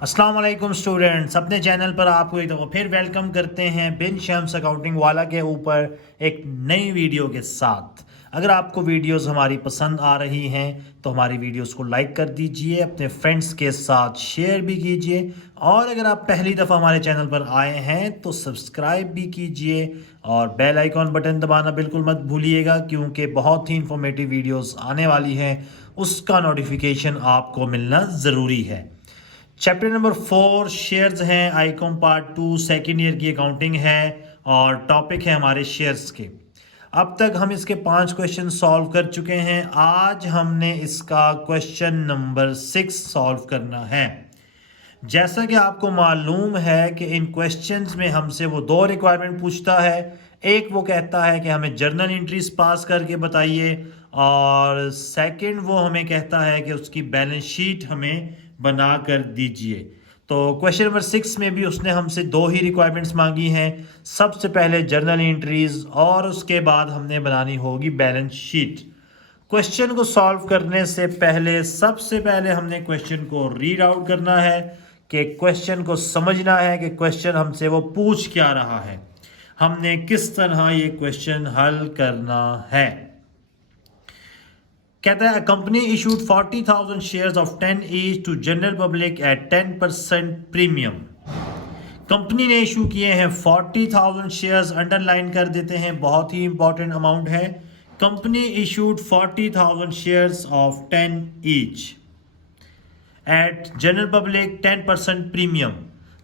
अस्सलाम वालेकुम स्टूडेंट्स, अपने चैनल पर आपको एक दफ़ा फिर वेलकम करते हैं बिन शम्स अकाउंटिंग वाला के ऊपर एक नई वीडियो के साथ। अगर आपको वीडियोस हमारी पसंद आ रही हैं तो हमारी वीडियोस को लाइक कर दीजिए, अपने फ्रेंड्स के साथ शेयर भी कीजिए और अगर आप पहली दफ़ा हमारे चैनल पर आए हैं तो सब्सक्राइब भी कीजिए और बेल आइकॉन बटन दबाना बिल्कुल मत भूलिएगा क्योंकि बहुत ही इंफॉर्मेटिव वीडियोस आने वाली हैं, उसका नोटिफिकेशन आपको मिलना ज़रूरी है। चैप्टर नंबर 4 शेयर्स हैं, आईकॉम पार्ट 2 सेकेंड ईयर की अकाउंटिंग है और टॉपिक है हमारे शेयर्स के। अब तक हम इसके 5 क्वेश्चन सॉल्व कर चुके हैं। आज हमने इसका क्वेश्चन नंबर 6 सॉल्व करना है। जैसा कि आपको मालूम है कि इन क्वेश्चंस में हमसे वो दो रिक्वायरमेंट पूछता है। एक वो कहता है कि हमें जर्नल एंट्रीज पास करके बताइए और सेकंड वो हमें कहता है कि उसकी बैलेंस शीट हमें बना कर दीजिए। तो क्वेश्चन नंबर 6 में भी उसने हमसे दो ही रिक्वायरमेंट्स मांगी हैं। सबसे पहले जर्नल एंट्रीज और उसके बाद हमने बनानी होगी बैलेंस शीट। क्वेश्चन को सॉल्व करने से पहले सबसे पहले हमने क्वेश्चन को रीड आउट करना है कि क्वेश्चन को समझना है कि क्वेश्चन हमसे वो पूछ क्या रहा है, हमने किस तरह ये क्वेश्चन हल करना है। कहता है company issued 40,000 shares of 10 each to general public at 10% premium. Company ने इशू किए हैं 40,000 शेयर्स, अंडरलाइन कर देते हैं, बहुत ही इंपॉर्टेंट अमाउंट है। Company issued 40,000 shares of 10 each at general public 10% premium.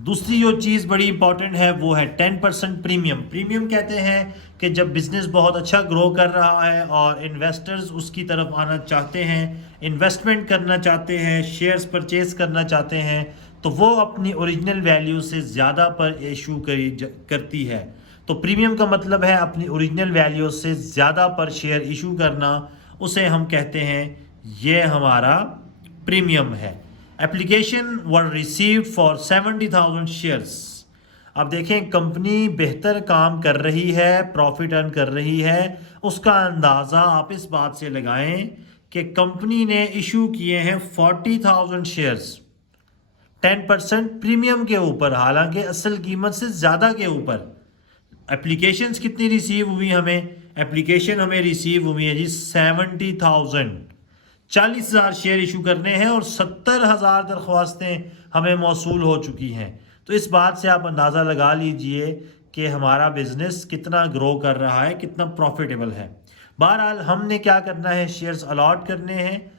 दूसरी जो चीज़ बड़ी इंपॉर्टेंट है वो है 10% प्रीमियम। प्रीमियम कहते हैं कि जब बिजनेस बहुत अच्छा ग्रो कर रहा है और इन्वेस्टर्स उसकी तरफ आना चाहते हैं, इन्वेस्टमेंट करना चाहते हैं, शेयर्स परचेज करना चाहते हैं, तो वो अपनी ओरिजिनल वैल्यू से ज़्यादा पर इशू करती है। तो प्रीमियम का मतलब है अपनी ओरिजिनल वैल्यू से ज़्यादा पर शेयर इशू करना, उसे हम कहते हैं ये हमारा प्रीमियम है। Application were received for 70,000 shares. अब देखें कंपनी बेहतर काम कर रही है, प्रॉफिट अर्न कर रही है, उसका अंदाज़ा आप इस बात से लगाएं कि कंपनी ने इशू किए हैं 40,000 शेयर्स 10% प्रीमियम के ऊपर, हालांकि असल कीमत से ज़्यादा के ऊपर। एप्लीकेशंस कितनी रिसीव हुई हमें? एप्लीकेशन हमें रिसीव हुई है जी 70,000। 40,000 शेयर इशू करने हैं और 70,000 दरख्वास्तें हमें मौसूल हो चुकी हैं। तो इस बात से आप अंदाज़ा लगा लीजिए कि हमारा बिजनेस कितना ग्रो कर रहा है, कितना प्रॉफिटेबल है। बहरहाल हमने क्या करना है, शेयर्स अलॉट करने हैं।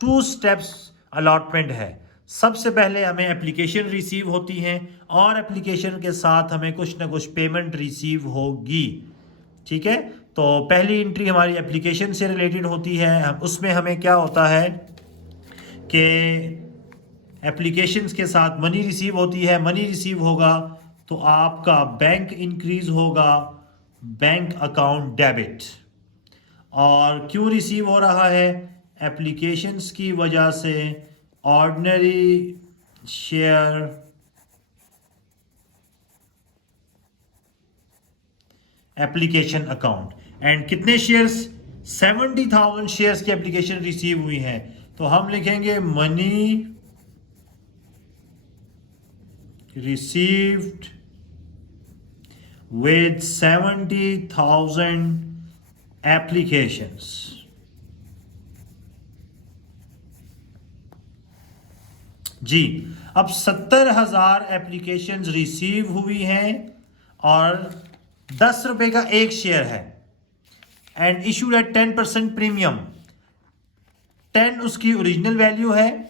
2 स्टेप्स अलॉटमेंट है। सबसे पहले हमें एप्लीकेशन रिसीव होती हैं और एप्लीकेशन के साथ हमें कुछ ना कुछ पेमेंट रिसीव होगी। ठीक है, तो पहली एंट्री हमारी एप्लीकेशन से रिलेटेड होती है। उसमें हमें क्या होता है कि एप्लीकेशंस के साथ मनी रिसीव होती है। मनी रिसीव होगा तो आपका बैंक इंक्रीज होगा, बैंक अकाउंट डेबिट। और क्यों रिसीव हो रहा है? एप्लीकेशंस की वजह से ordinary share application account. And कितने शेयर्स? 70,000 शेयर्स की एप्लीकेशन रिसीव हुई हैं, तो हम लिखेंगे मनी रिसीव्ड with 70,000 applications। जी, अब 70,000 एप्लीकेशंस रिसीव हुई हैं और 10 रुपए का एक शेयर है एंड इशूड एट 10% प्रीमियम। 10 उसकी ओरिजिनल वैल्यू है,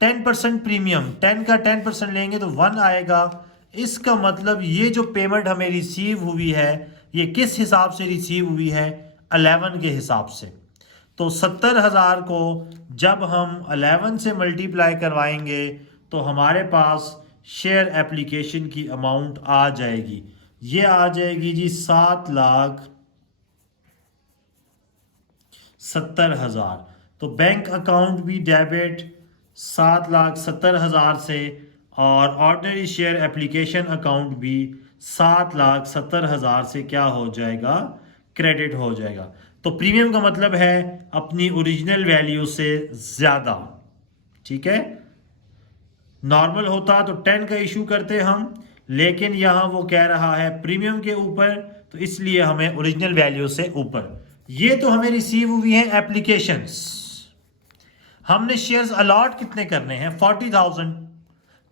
10% प्रीमियम, 10 का 10% लेंगे तो 1 आएगा। इसका मतलब ये जो पेमेंट हमें रिसीव हुई है ये किस हिसाब से रिसीव हुई है? 11 के हिसाब से। तो 70,000 को जब हम 11 से मल्टीप्लाई करवाएंगे तो हमारे पास शेयर एप्लीकेशन की अमाउंट आ जाएगी। ये आ जाएगी जी 7,70,000। तो बैंक अकाउंट भी डेबिट 7,70,000 से और ऑर्डिनरी शेयर एप्लीकेशन अकाउंट भी 7,70,000 से क्या हो जाएगा? क्रेडिट हो जाएगा। तो प्रीमियम का मतलब है अपनी ओरिजिनल वैल्यू से ज़्यादा। ठीक है, नॉर्मल होता तो 10 का इशू करते हम, लेकिन यहाँ वो कह रहा है प्रीमियम के ऊपर, तो इसलिए हमें ओरिजिनल वैल्यू से ऊपर। ये तो हमें रिसीव हुई हैं एप्लीकेशंस। हमने शेयर्स अलॉट कितने करने हैं? 40,000,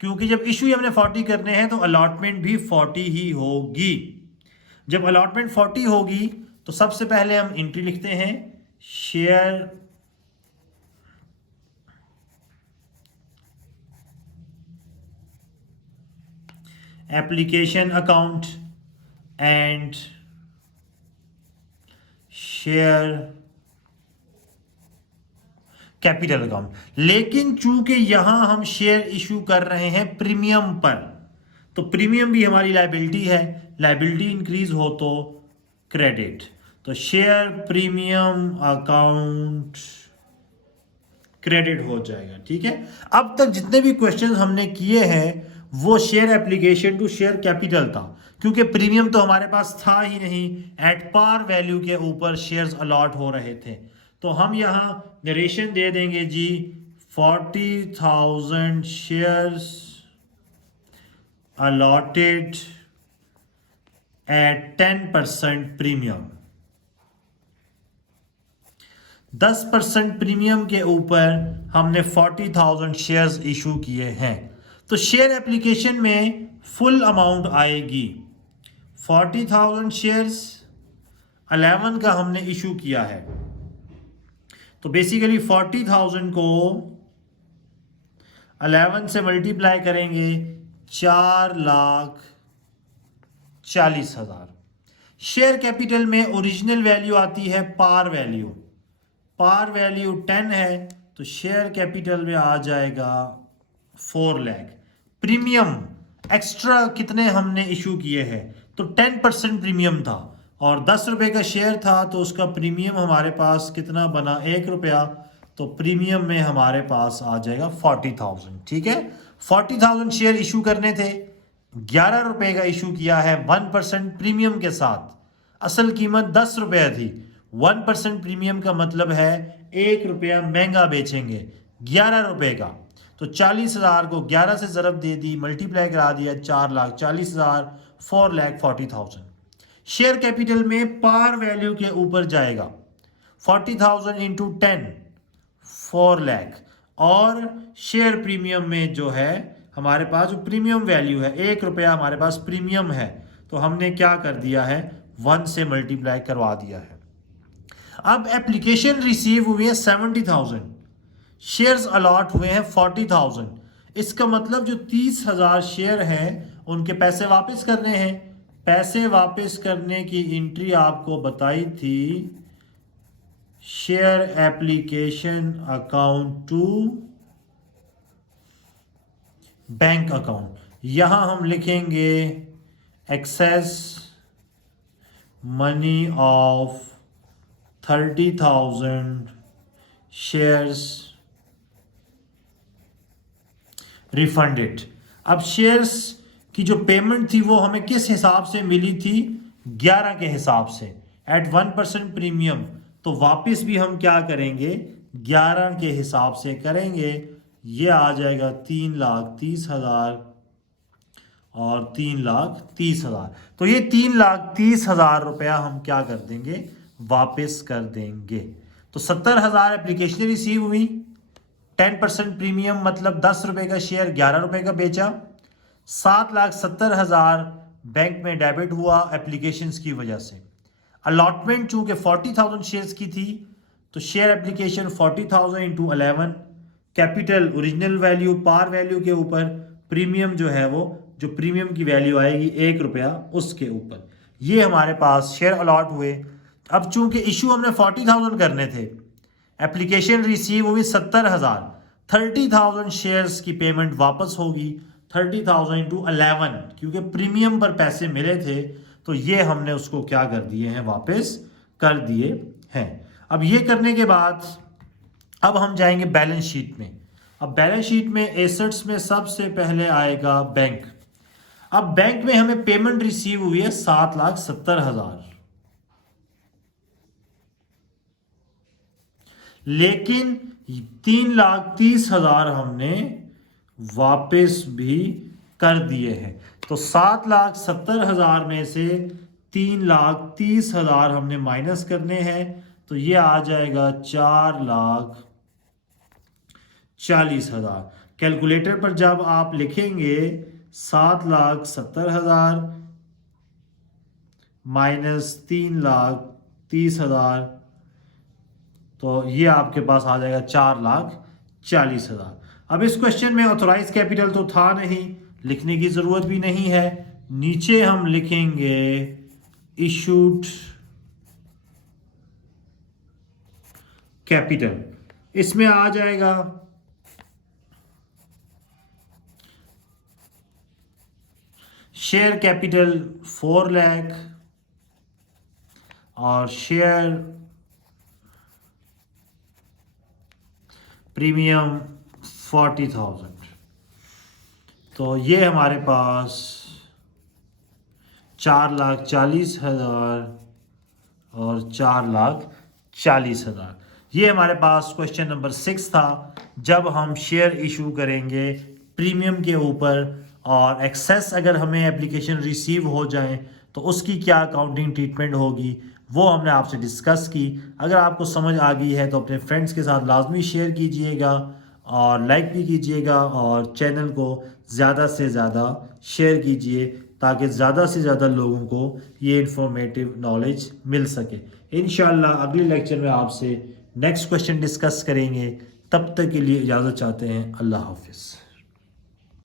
क्योंकि जब इशू हमने 40 करने हैं तो अलॉटमेंट भी 40 ही होगी। जब अलॉटमेंट 40 होगी तो सबसे पहले हम एंट्री लिखते हैं, share application account and share capital account. लेकिन चूंकि यहां हम शेयर इशू कर रहे हैं प्रीमियम पर, तो प्रीमियम भी हमारी लायबिलिटी है, लायबिलिटी इंक्रीज हो तो क्रेडिट, तो शेयर प्रीमियम अकाउंट क्रेडिट हो जाएगा। ठीक है, अब तक जितने भी क्वेश्चन हमने किए हैं वो share application to share capital था, क्योंकि प्रीमियम तो हमारे पास था ही नहीं, एट पार वैल्यू के ऊपर शेयर्स अलॉट हो रहे थे। तो हम यहां नरेशन दे देंगे जी, 40,000 shares allotted at 10% premium. 10% premium के ऊपर हमने 40,000 शेयर्स इशू किए हैं। तो शेयर एप्लीकेशन में फुल अमाउंट आएगी 40,000 शेयर्स, 11 का हमने इशू किया है, तो बेसिकली 40,000 को 11 से मल्टीप्लाई करेंगे, 4,40,000। शेयर कैपिटल में ओरिजिनल वैल्यू आती है पार वैल्यू, पार वैल्यू 10 है, तो शेयर कैपिटल में आ जाएगा 4 लाख। प्रीमियम एक्स्ट्रा कितने हमने इशू किए हैं, तो 10% प्रीमियम था और 10 रुपए का शेयर था, तो उसका प्रीमियम हमारे पास कितना बना, 1 रुपया, तो प्रीमियम में हमारे पास आ जाएगा 40,000। ठीक है, 40,000 शेयर इशू करने थे, 11 रुपए का इशू किया है 1% प्रीमियम के साथ। असल कीमत 10 रुपया थी, 1% प्रीमियम का मतलब है 1 रुपया महंगा बेचेंगे 11 रुपए का, तो 40,000 को 11 से ज़रब दे दी, मल्टीप्लाई करा दिया, 4,40,000, 4,40,000। शेयर कैपिटल में पार वैल्यू के ऊपर जाएगा 40,000 इंटू 10, 4 लाख, और शेयर प्रीमियम में जो है हमारे पास जो प्रीमियम वैल्यू है 1 रुपया हमारे पास प्रीमियम है, तो हमने क्या कर दिया है, 1 से मल्टीप्लाई करवा दिया है। अब एप्लीकेशन रिसीव हुई है 70,000, शेयर्स अलॉट हुए हैं 40,000। इसका मतलब जो 30,000 शेयर हैं उनके पैसे वापस करने हैं। पैसे वापस करने की एंट्री आपको बताई थी, share application account to bank account. यहां हम लिखेंगे excess money of 30,000 shares refunded. अब शेयर्स की जो पेमेंट थी वो हमें किस हिसाब से मिली थी, 11 के हिसाब से, एट 1% प्रीमियम, तो वापस भी हम क्या करेंगे, 11 के हिसाब से करेंगे। ये आ जाएगा 3,30,000 और 3,30,000, तो ये 3,30,000 रुपया हम क्या कर देंगे, वापस कर देंगे। तो 70,000 एप्लीकेशन रिसीव हुई, 10% प्रीमियम मतलब 10 रुपए का शेयर 11 रुपए का बेचा, 7,70,000 बैंक में डेबिट हुआ एप्लीकेशंस की वजह से। अलॉटमेंट चूंकि 40,000 शेयर्स की थी, तो share application 40,000 into 11, capital original value par value के ऊपर, प्रीमियम जो है वो जो प्रीमियम की वैल्यू आएगी 1 रुपया उसके ऊपर, ये हमारे पास शेयर अलॉट हुए। अब चूंकि इशू हमने 40,000 करने थे, एप्लीकेशन रिसीव हुई 70,000, 30,000 शेयर्स की पेमेंट वापस होगी, 30,000 इंटू 11, क्योंकि प्रीमियम पर पैसे मिले थे, तो ये हमने उसको क्या कर दिए हैं, वापस कर दिए हैं। अब ये करने के बाद अब हम जाएंगे बैलेंस शीट में। अब बैलेंस शीट में एसेट्स में सबसे पहले आएगा बैंक। अब बैंक में हमें पेमेंट रिसीव हुई है 7,70,000, लेकिन 3,30,000 हमने वापस भी कर दिए हैं। तो 7,70,000 में से 3,30,000 हमने माइनस करने हैं, तो ये आ जाएगा 4,40,000। कैलकुलेटर पर जब आप लिखेंगे 7,70,000 माइनस 3,30,000, तो ये आपके पास आ जाएगा 4,40,000। अब इस क्वेश्चन में ऑथोराइज कैपिटल तो था नहीं, लिखने की ज़रूरत भी नहीं है। नीचे हम लिखेंगे इशूड कैपिटल। इसमें आ जाएगा शेयर कैपिटल 4 लाख और शेयर प्रीमियम 40,000। तो ये हमारे पास 4,40,000 और 4,40,000। ये हमारे पास क्वेश्चन नंबर 6 था। जब हम शेयर इशू करेंगे प्रीमियम के ऊपर और एक्सेस अगर हमें एप्लीकेशन रिसीव हो जाए तो उसकी क्या अकाउंटिंग ट्रीटमेंट होगी, वो हमने आपसे डिस्कस की। अगर आपको समझ आ गई है तो अपने फ्रेंड्स के साथ लाजमी शेयर कीजिएगा और लाइक भी कीजिएगा और चैनल को ज़्यादा से ज़्यादा शेयर कीजिए ताकि ज़्यादा से ज़्यादा लोगों को ये इंफॉर्मेटिव नॉलेज मिल सके। इंशाल्लाह अगले लेक्चर में आपसे नेक्स्ट क्वेश्चन डिस्कस करेंगे। तब तक के लिए इजाज़त चाहते हैं। अल्लाह हाफिज़।